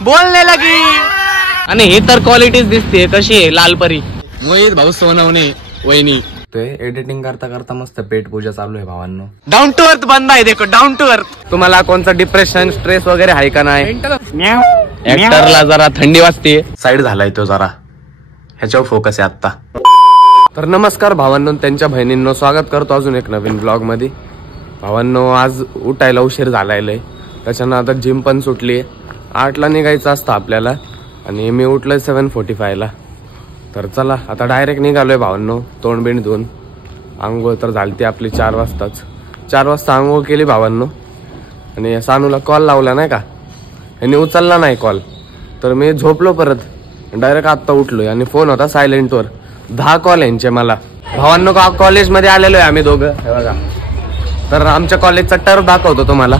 बोलने लगी। आणि ही तर क्वालिटीज दिसते कशी आहे लालपरी। मोहित भाऊ सोनवणे वहिनी एडिटिंग करता करता मस्त पेट पूजा चालू आहे भावांनो। डाऊन टू अर्थ बंदा आहे देखो, डाऊन टू अर्थ। तुम्हाला कोणतं डिप्रेशन स्ट्रेस वगैरे आहे का नाही? ऍक्टरला जरा थंडी वाजते, साईड झालाय तो जरा, ह्याच्यावर फोकस आहे आता। तर नमस्कार भावांनो, त्यांच्या बहिणींनो स्वागत करतो अजून एक नवीन ब्लॉग मध्ये। भावांनो आज उठायला उशीर झालाय, त्याच्यानं आता जिम पण सुटली। 8ला निघायचं असतं आपल्याला आणि मी उठलोय 7:45 ला। तर चला आता डायरेक्ट निघालोय भावांनो। तोंड बिंड धुवून आंघोळ तर झालती आपली 4 वाजताच। 4 वाजता आंघोळ केली भावांनो आणि सानूला कॉल लावला नाही का, यांनी उचलला नाही कॉल, तर मी झोपलो परत। डायरेक्ट आत्ता उठलोय आणि फोन होता सायलेंटवर। 10 कॉल यांचे मला भावांनो। कॉलेजमध्ये आलेलो आहे आम्ही दोघं, हे बघा। तर आमच्या कॉलेजचा टर्फ दाखवतो तुम्हाला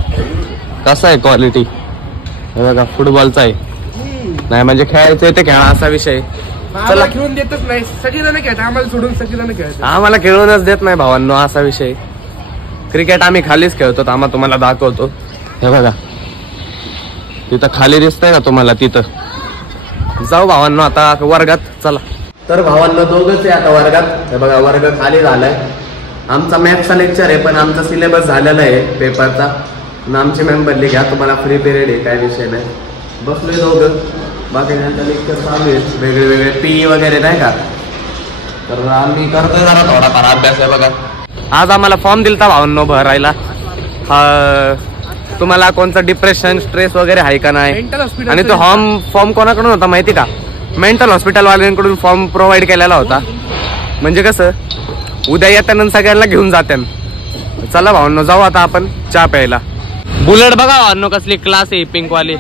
कसा आहे क्वालिटी, हे बघा। फुटबॉलचा आहे, नाही म्हणजे खेळायचं ते खेळा असा विषय। चला खेळून देतच नाही, सगळीजण खेळतात, आम्हाला सोडून सगळीजण खेळतात। आम्हाला खेळूनच देत नाही भावांनो, असा विषय। क्रिकेट आम्ही खालीच खेळतो, आम्हाला तुम्हाला दाखवतो, हे बघा। तिथं खाली दिसतंय का तुम्हाला? तिथं जाऊ भावांनो आता वर्गात, चला। तर भावांनो दोघंच आहे आता वर्गात, हे बघा। वर्ग खाली झालाय। आमचा मॅथ्सचा लेक्चर आहे, पण आमचा सिलेबस झालेला आहे पेपरचा। आमची मॅम बनली घ्या, तुम्हाला फ्री पिरियड आहे, काय विषय नाही। बसलोय दोघं, बाकी त्यांचा लेक्चर चालू आहे, वेगळे वेगळे पी वगैरे नाही का। तर आम्ही करतोय जरा थोडाफार अभ्यास, आहे बघा। आज आम्हाला फॉर्म दिलता भावांनो भरायला। तुम्हाला कोणतं डिप्रेशन स्ट्रेस वगैरे आहे का नाही? आणि तो फॉर्म कोणाकडून होता माहिती का? मेंटल हॉस्पिटल वाल्यांकडून फॉर्म प्रोव्हाइड केलेला होता। म्हणजे कसं उद्या येताना सगळ्यांना घेऊन जात्यान। चला भावांनो जाऊ आता आपण चहा प्यायला। बुलेट बघा भावांनो कसली क्लास आहे, पिंक वाली।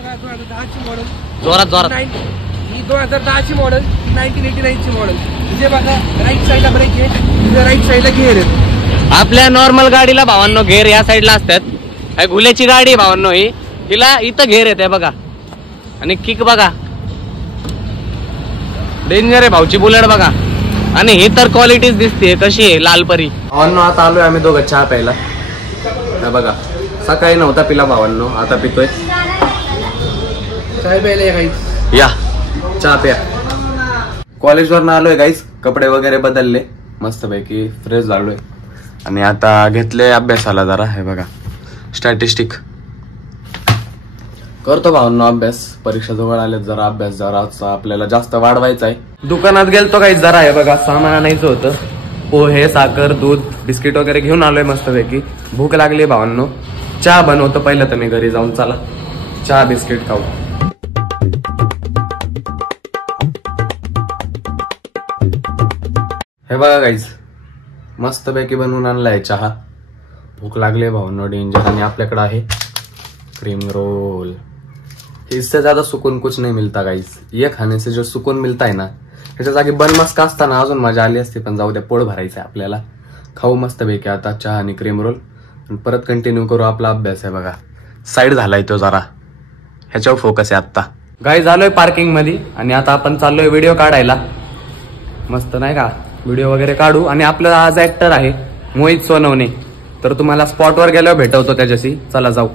जोरात जोरात। ही 2010 ची मॉडेल, 1989 ची मॉडेल। म्हणजे बघा राईट साईडला ब्रेक आहे, राईट साईडला गिअर आहे। आपल्या नॉर्मल गाडीला भावांनो घेर या साईडला असतात। घुल्याची गाडी भावांनो ही, हिला इथं घेर येते बघा। आणि किक बघा, डेंजर आहे भाऊची बुलेट बघा। आणि ही तर क्वालिटीज दिसते कशी आहे लालपरी। भावांनो आता आलोय आम्ही दोघं चहा प्यायला, हे बघा। सकाळी नव्हता पिला भावांनो, आता पितोय। चाय प्यायला गाईस, या चहा प्या। कॉलेजवरनं आलोय गाईस, कपडे वगैरे बदलले, मस्तपैकी फ्रेश झालोय आणि आता घेतले अभ्यासाला जरा, हे बघा। स्टॅटिस्टिक करतो भावांनो अभ्यास, परीक्षा जवळ आले, जरा अभ्यास जरा आपल्याला जास्त वाढवायचा आहे। दुकानात गेलतो काही जरा, हे बघा सामान आणायचं होतं, पोहे, साखर, दूध, बिस्किट वगैरे घेऊन आलोय मस्तपैकी। भूक लागली भावांनो, चहा बनवतो पहिलं तर मी घरी जाऊन, चला चहा बिस्किट खाऊ। हे बघा गाईज मस्तपैकी बनवून आणलाय चहा। भूक लागली भावांनो डेंजर। आणि आपल्याकडे आहे क्रीम रोल। इससे ज्यादा सुकून कुछ नहीं मिलता गाइस, ये खाने से जो सुकून मिलता है ना, ह्याच्या जागी बन मस्का असताना अजून मजा आली असती, पण जाऊ द्या, पोट भरायचं आहे आपल्याला। खाऊ मस्तपैकी आता चहा आणि क्रीम रोल, आणि परत कंटिन्यू करू आपला अभ्यास, आहे बघा। साईड झालाय तो जरा, ह्याच्यावर फोकस आहे आता। गाईज आलोय पार्किंग मध्ये आणि आता आपण चाललोय व्हिडिओ काढायला, मस्त नाही का, व्हिडिओ वगैरे काढू। आणि आपला आज ऍक्टर आहे मोहित सोनवणे, तर तुम्हाला स्पॉटवर गेल्यावर भेटवतो त्याच्याशी, चला जाऊ।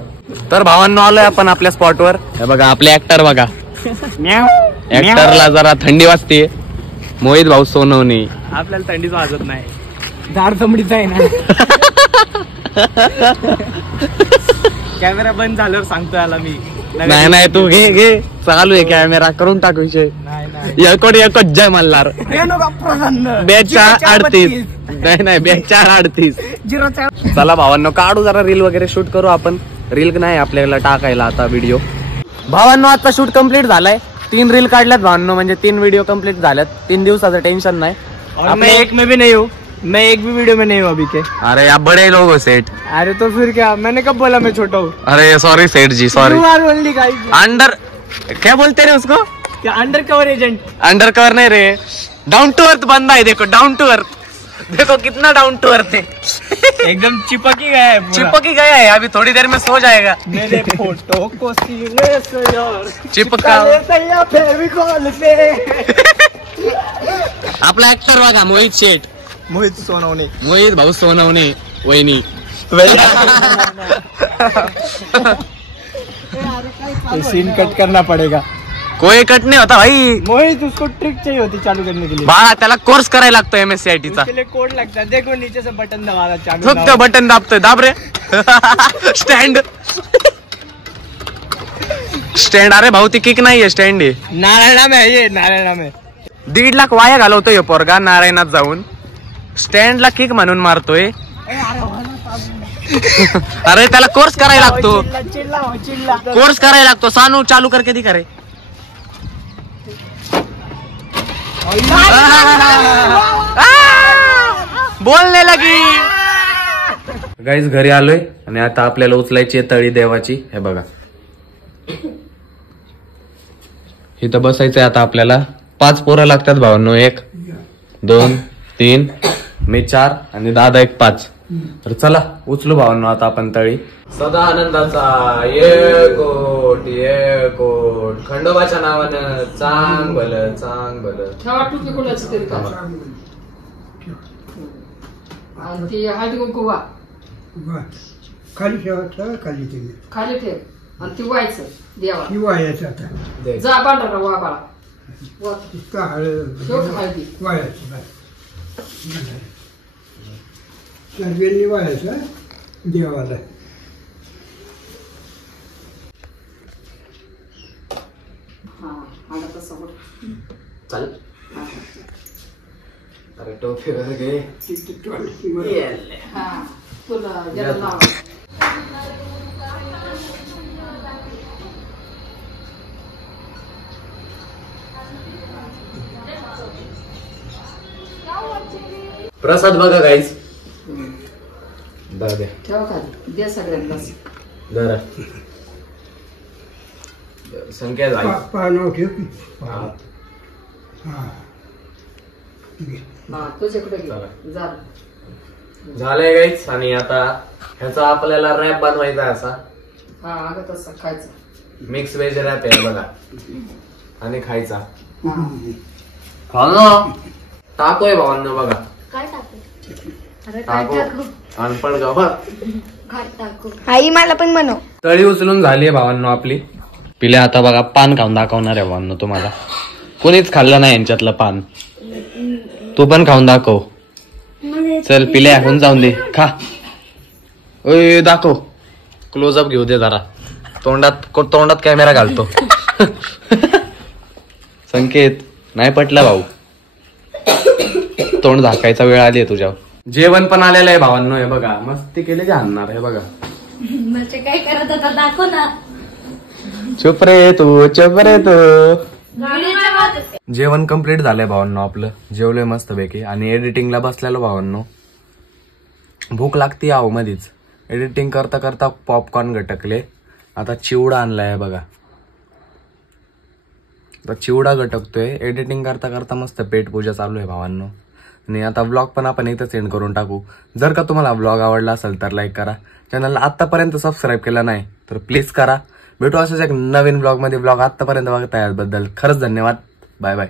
तर भावांनो आलोय आपण आपल्या स्पॉटवर, हे बघा आपले ऍक्टर बघा। ऍक्टरला जरा थंडी वाजते, मोहित भाऊ सोनवणे। आपल्याला थंडीच वाजत नाही, झाड चमडीचा आहे ना। कॅमेरा बंद झाल्यावर सांगतो याला मी। नाही नाही तू घे, चालू आहे कॅमेरा, करून टाकू विषय। एकच जय मल्हार, 2:38 नाही 2:38। चला भावांनो काढू जरा रील वगैरे शूट करू आपण। रील नाही आपल्याला टाकायला आता व्हिडिओ। भावांनो आता शूट कम्प्लीट झालाय, 3 रील काढल्यात भावांनो, म्हणजे 3 व्हिडिओ कम्प्लीट झाल्यात। 3 दिवसाचं टेन्शन नाही। मैं एक में भी नहीं हूँ, मैं एक भी वीडियो में नहीं हूँ अभी के। अरे आप बड़े लोग हो सेठ। अरे तो फिर क्या, मैंने कब बोला मैं छोटा हूँ? अरे सॉरी सेठ जी, सॉरी। अंडर क्या बोलते रहे उसको, under cover agent. Under cover नहीं रे, डाउन टू अर्थ बंदा है, देखो डाउन टू अर्थ, देखो कितना डाउन टू अर्थ है। एकदम चिपक ही गया है, चिपक ही गया है, अभी थोड़ी देर में सो जाएगा। मेरे फोटो को सीने से यार चिपका फेविकॉल से। आपला ऍक्टर बघा मोहित शेठ, मोहित सोनवणे, मोहित भाऊ सोनवणे वहिनी। सीन कट करना पड़ेगा। कोई कट नहीं होता भाई। मोहित उसको ट्रिक चाहिए होती चालू करने के लिए। बाळा त्याला कोर्स करायला लागतो MSCIT चा। उसके लिए कोड लगता है, देखो नीचे से बटन दबाना चालू। फक्त बटन दाबतोय, दाब रे। स्टँड स्टँड, अरे भाऊ ती किक नाहीये, स्टँड आहे। नारायणा में है ये, नारायणा में। 1.5 लाख वाया घालवतोय पोरगा नारायणात जाऊन, स्टँडला किक म्हणून मारतोय। अरे त्याला कोर्स करायला लागतो, कोर्स करायला लागतो। सानू चालू करके दिखा रे। बोलने लगी। गाईज घरी आलोय आणि आता आपल्याला उचलायची आहे तळी देवाची। हे बघा इथं बसायचंय आता आपल्याला। 5 पोरं लागतात भावांनो, 1 2 3 मी 4 आणि दादा 1 5। तर चला उचलू भावांनो आता आपण तळी। सदा आनंदाचा येकोट येकोट, खंडोबाच्या नावानं चांग भलं चांग भलं। हळदी कुंकू वा खाली ठेवायचं, खाली ठेव, खाली ठेव आणि ती व्हायचं देवा ती वायाचं आता जा पांढरा वा बाळा इतका हळद हळदी वायाचं सर्वांनी वायाचं देवाला। हा आता तसं होत चल अरे टोपी वगैरे हा तुला जरा लावा। प्रसाद बघा गाईज, द्या ठेवा खाली दे सगळ्यांना। जरा संख्या झाली। पानावर ठेव की हा. हा ठीक आहे। हा तुझ्याकडे घे चला. जा झालंय गाईज आणि आता ह्याचा आपल्याला रॅप बनवायचा आहे असा। हा अगं तसं खायचं मिक्स व्हेज रॅप आहे बघा आणि खायचा। हा खा ना, टाकोय भावांनो बघा। काय टाकू? अरे काय टाको टाकू? अनपड गावा। काय टाकू? आई मला पण बनव। तळी उचलून झाली आहे भावांनो आपली। पिल्या आता बघा पान खाऊन दाखवणार आहे भावांनो तुम्हाला। कोणीच खाल्लं नाही यांच्यातलं पान, तू पण खाऊन दाखव। चल पिल्या होऊन जाऊन दे, खा। ओय दाखव, क्लोजअप घेऊ दे जरा, तोंडात कॅमेरा घालतो। संकेत नाही पटला भाऊ, तोंड झाकायचा वेळ आली आहे तुझ्यावर। जेवण पण आलेलं आहे भावांनो, हे बघा मस्ती केली आणणार हे बघा। म्हणजे काय करत होता दाखव ना। चुप रे तू, चुप रे तू। व्हिडिओच्या मध्ये जेवण कम्प्लीट झालंय भावांनो आपलं, जेवलोय मस्त पैकी आणि एडिटिंगला बसलेलो भावांनो। भूक लागती आहो मधीच, एडिटिंग करता करता पॉपकॉर्न गटकले। आता चिवडा आणलाय बघा, आता चिवडा गटकतोय। एडिटिंग करता करता मस्त पेट पूजा चालू आहे भावांनो। आणि आता व्लॉग पण आपण इथं सेंड करून टाकू। जर का तुम्हाला व्लॉग आवडला असेल तर लाईक करा, चॅनलला आतापर्यंत सबस्क्राईब केला नाही तर प्लीज करा। भेटू असंच एक नवीन ब्लॉग मध्ये। ब्लॉग आतापर्यंत बघताय याबद्दल खरंच धन्यवाद। Bye bye.